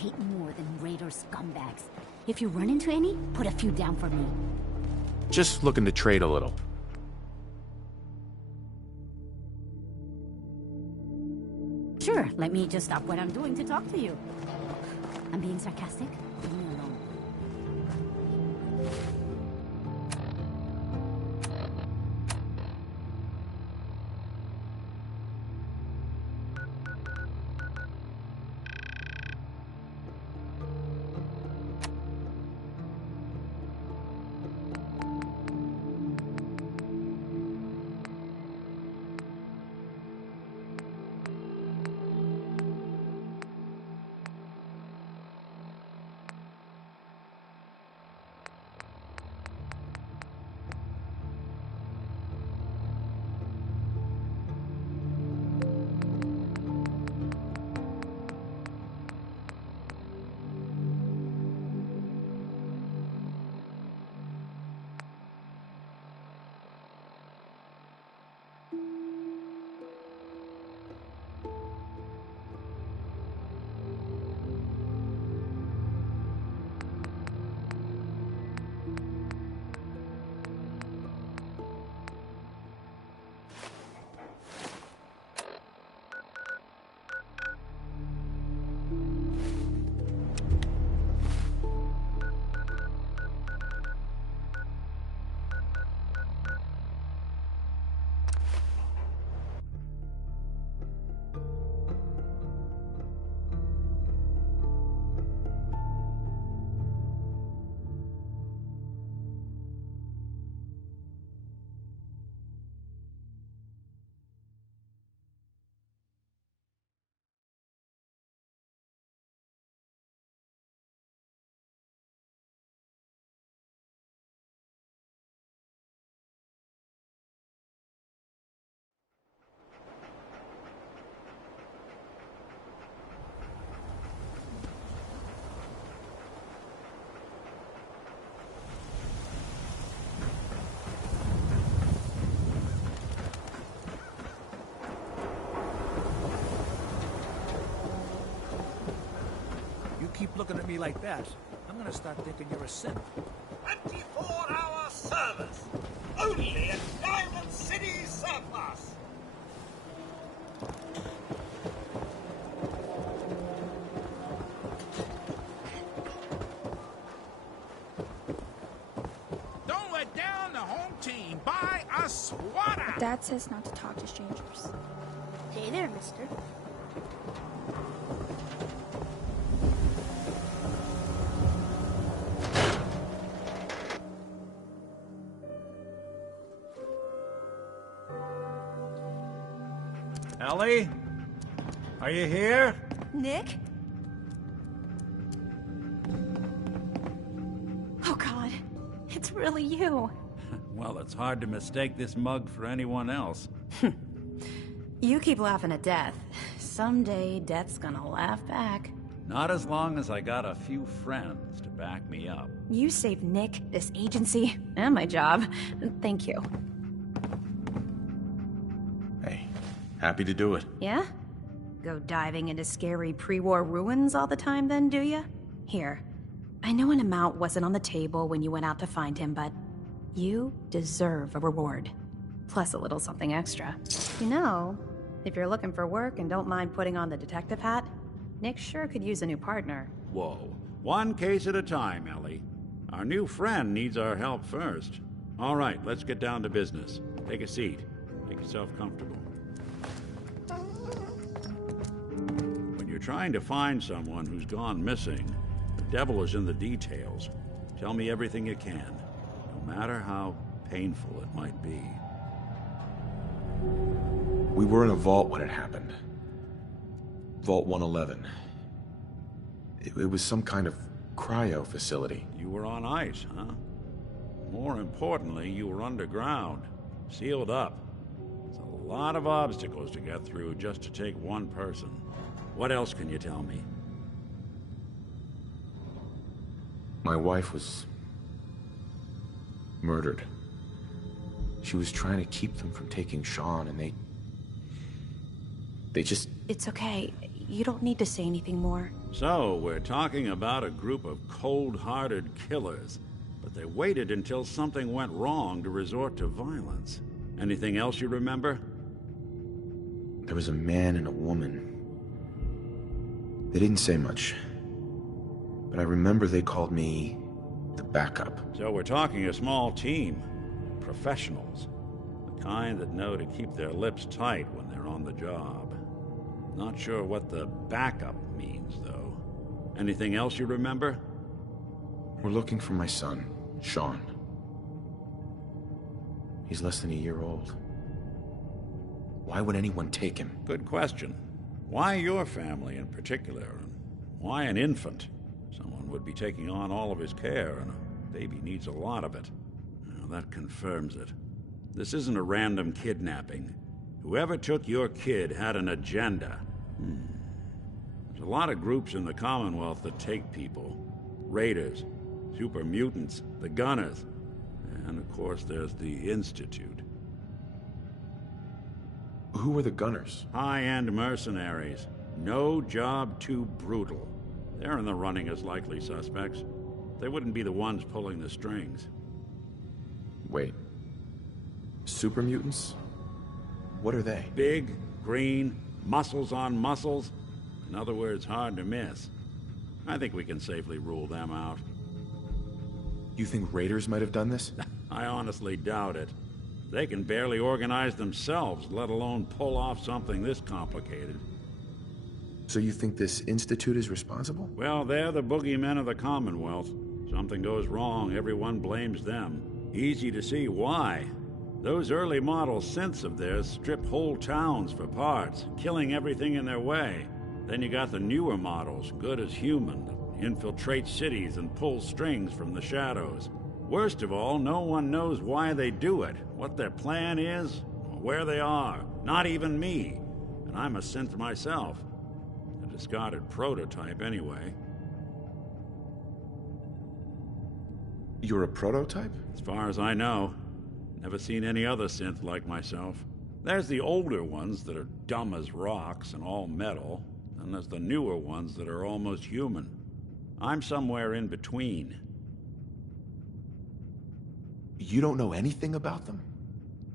hate more than raider scumbags. If you run into any, put a few down for me. Just looking to trade a little. Sure, let me just stop what I'm doing to talk to you. I'm being sarcastic. Leave me alone. Keep looking at me like that, I'm gonna start thinking you're a simp. 24-hour service! Only at Diamond City Surplus! Don't let down the home team. Buy a swatter! Dad says not to talk to strangers. Hey there, mister. Ellie? Are you here? Nick? Oh God, it's really you. Well, it's hard to mistake this mug for anyone else. You keep laughing at death. Someday, death's gonna laugh back. Not as long as I got a few friends to back me up. You saved Nick, this agency, and my job. Thank you. Hey, happy to do it. Yeah? Go diving into scary pre-war ruins all the time then, do ya? Here, I know an amount wasn't on the table when you went out to find him, but you deserve a reward. Plus a little something extra. You know, if you're looking for work and don't mind putting on the detective hat, Nick sure could use a new partner. Whoa. One case at a time, Ellie. Our new friend needs our help first. All right, let's get down to business. Take a seat. Make yourself comfortable. When you're trying to find someone who's gone missing, the devil is in the details. Tell me everything you can, no matter how painful it might be. We were in a vault when it happened. Vault 111. It was some kind of cryo facility. You were on ice, huh? More importantly, you were underground, sealed up. It's a lot of obstacles to get through just to take one person. What else can you tell me? My wife was murdered. She was trying to keep them from taking Sean, and they just... It's okay. You don't need to say anything more. So, we're talking about a group of cold-hearted killers, but they waited until something went wrong to resort to violence. Anything else you remember? There was a man and a woman. They didn't say much, but I remember they called me the backup. So we're talking a small team. Professionals. The kind that know to keep their lips tight when they're on the job. Not sure what the backup means, though. Anything else you remember? We're looking for my son, Sean. He's less than a year old. Why would anyone take him? Good question. Why your family in particular? And why an infant? Someone would be taking on all of his care, and a baby needs a lot of it. Well, that confirms it. This isn't a random kidnapping. Whoever took your kid had an agenda. There's a lot of groups in the Commonwealth that take people. Raiders, super mutants, the Gunners, and of course there's the Institute. Who are the Gunners? High-end mercenaries. No job too brutal. They're in the running as likely suspects. They wouldn't be the ones pulling the strings. Wait. Super mutants? What are they? Big, green, muscles on muscles. In other words, hard to miss. I think we can safely rule them out. You think raiders might have done this? I honestly doubt it. They can barely organize themselves, let alone pull off something this complicated. So you think this institute is responsible? Well, they're the boogeymen of the Commonwealth. Something goes wrong, everyone blames them. Easy to see why. Those early model synths of theirs strip whole towns for parts, killing everything in their way. Then you got the newer models, good as human, that infiltrate cities and pull strings from the shadows. Worst of all, no one knows why they do it, what their plan is, or where they are. Not even me. And I'm a synth myself. A discarded prototype, anyway. You're a prototype? As far as I know. Never seen any other synth like myself. There's the older ones that are dumb as rocks and all metal, and there's the newer ones that are almost human. I'm somewhere in between. You don't know anything about them?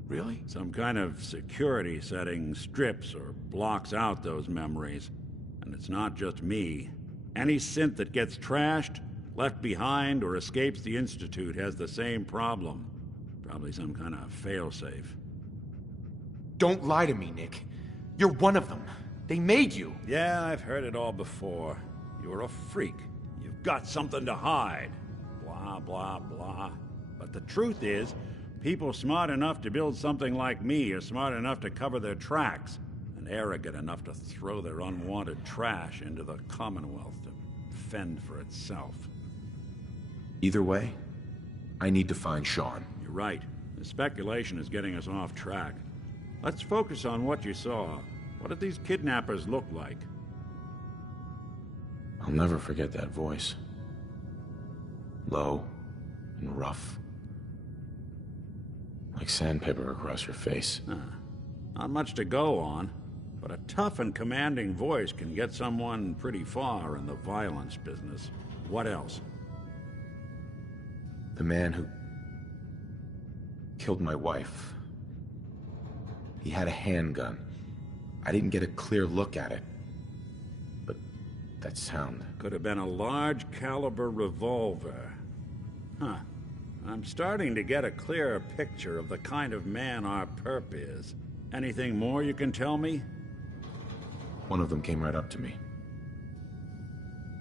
Really? Some kind of security setting strips or blocks out those memories. And it's not just me. Any synth that gets trashed, left behind, or escapes the Institute has the same problem. Probably some kind of failsafe. Don't lie to me, Nick. You're one of them. They made you. Yeah, I've heard it all before. You're a freak. You've got something to hide. Blah, blah, blah. But the truth is, people smart enough to build something like me are smart enough to cover their tracks, and arrogant enough to throw their unwanted trash into the Commonwealth to fend for itself. Either way, I need to find Sean. You're right. The speculation is getting us off track. Let's focus on what you saw. What did these kidnappers look like? I'll never forget that voice. Low and rough. Like sandpaper across your face. Not much to go on, but a tough and commanding voice can get someone pretty far in the violence business. What else? The man who killed my wife. He had a handgun. I didn't get a clear look at it. But that sound. Could have been a large caliber revolver. Huh. I'm starting to get a clearer picture of the kind of man our perp is. Anything more you can tell me? One of them came right up to me.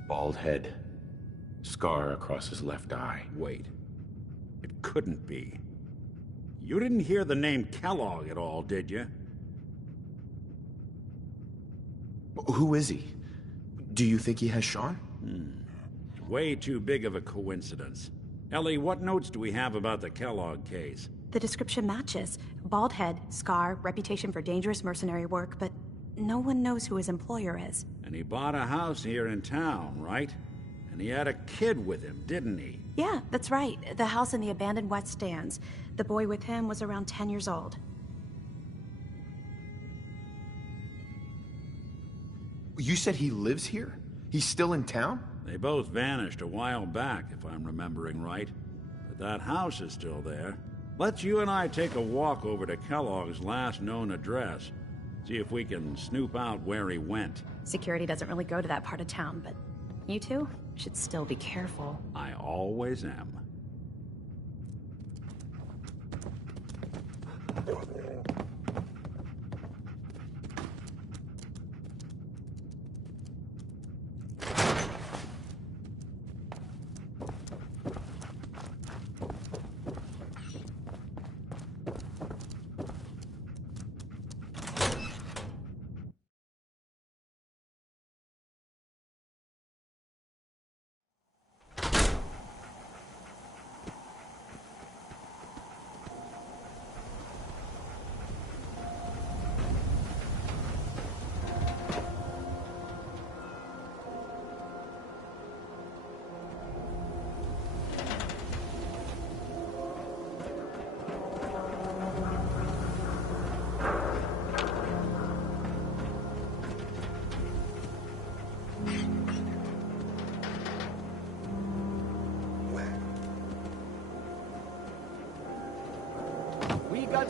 Bald head. Scar across his left eye. Wait. It couldn't be. You didn't hear the name Kellogg at all, did you? Who is he? Do you think he has Sean? It's way too big of a coincidence. Ellie, what notes do we have about the Kellogg case? The description matches. Bald head, scar, reputation for dangerous mercenary work, but no one knows who his employer is. And he bought a house here in town, right? And he had a kid with him, didn't he? Yeah, that's right. The house in the abandoned West Stands. The boy with him was around 10 years old. You said he lives here? He's still in town? They both vanished a while back, if I'm remembering right. But that house is still there. Let's you and I take a walk over to Kellogg's last known address. See if we can snoop out where he went. Security doesn't really go to that part of town, but you two should still be careful. I always am.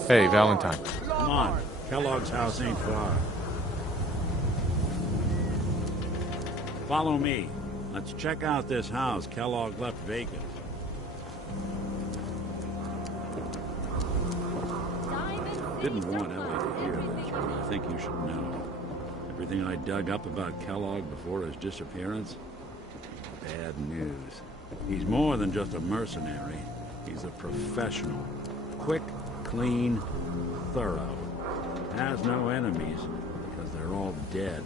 Hey, Valentine. Come on. Kellogg's house ain't far. Follow me. Let's check out this house Kellogg left vacant. Didn't want Ellie to hear this, but I think you should know. Everything I dug up about Kellogg before his disappearance? Bad news. He's more than just a mercenary. He's a professional. Quick, clean, thorough. Has no enemies, because they're all dead.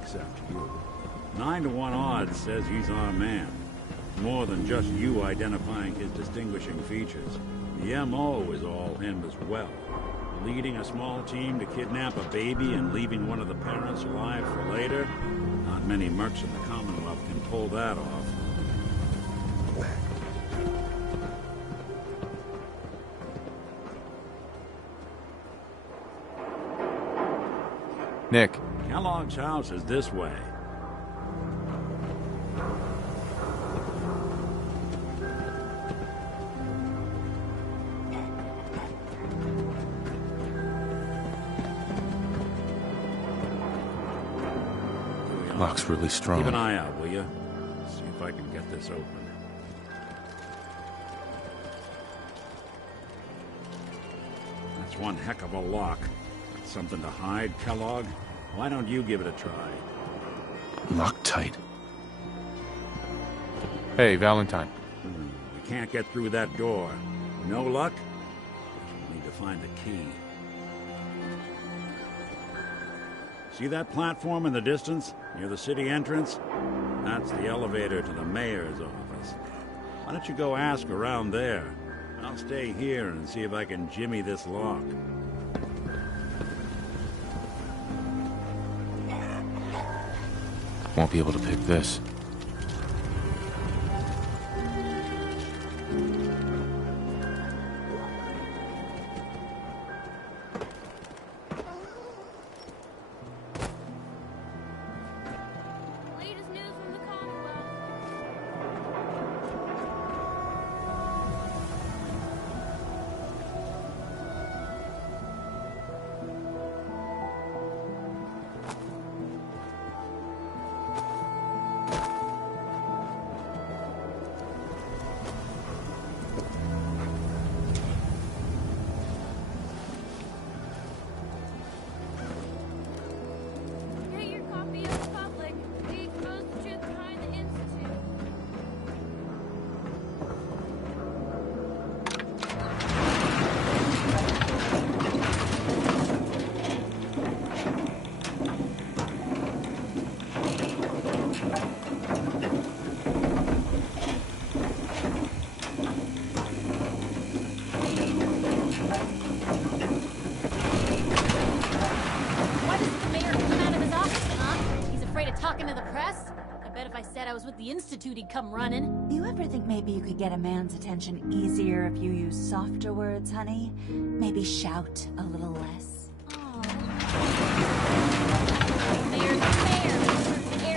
Except you. 9 to 1 odds says he's our man. More than just you identifying his distinguishing features. The MO is all him as well. Leading a small team to kidnap a baby and leaving one of the parents alive for later? Not many mercs in the Commonwealth can pull that off. Nick. Kellogg's house is this way. Lock's really strong. Keep an eye out, will you? See if I can get this open. That's one heck of a lock. Got something to hide, Kellogg? Why don't you give it a try? Locked tight. Hey, Valentine. We can't get through that door. No luck? We need to find the key. See that platform in the distance, near the city entrance? That's the elevator to the mayor's office. Why don't you go ask around there? I'll stay here and see if I can jimmy this lock. Won't be able to pick this. Latest news from the Commonwealth. Get your copy of the public. We expose the truth behind the Institute. Why doesn't the mayor come out of his office, huh? He's afraid of talking to the press? I bet if I said I was with the Institute, he'd come running. You ever think maybe you could get a man's attention easier if you use softer words, honey? Maybe shout a little less. Mayor's the mayor. He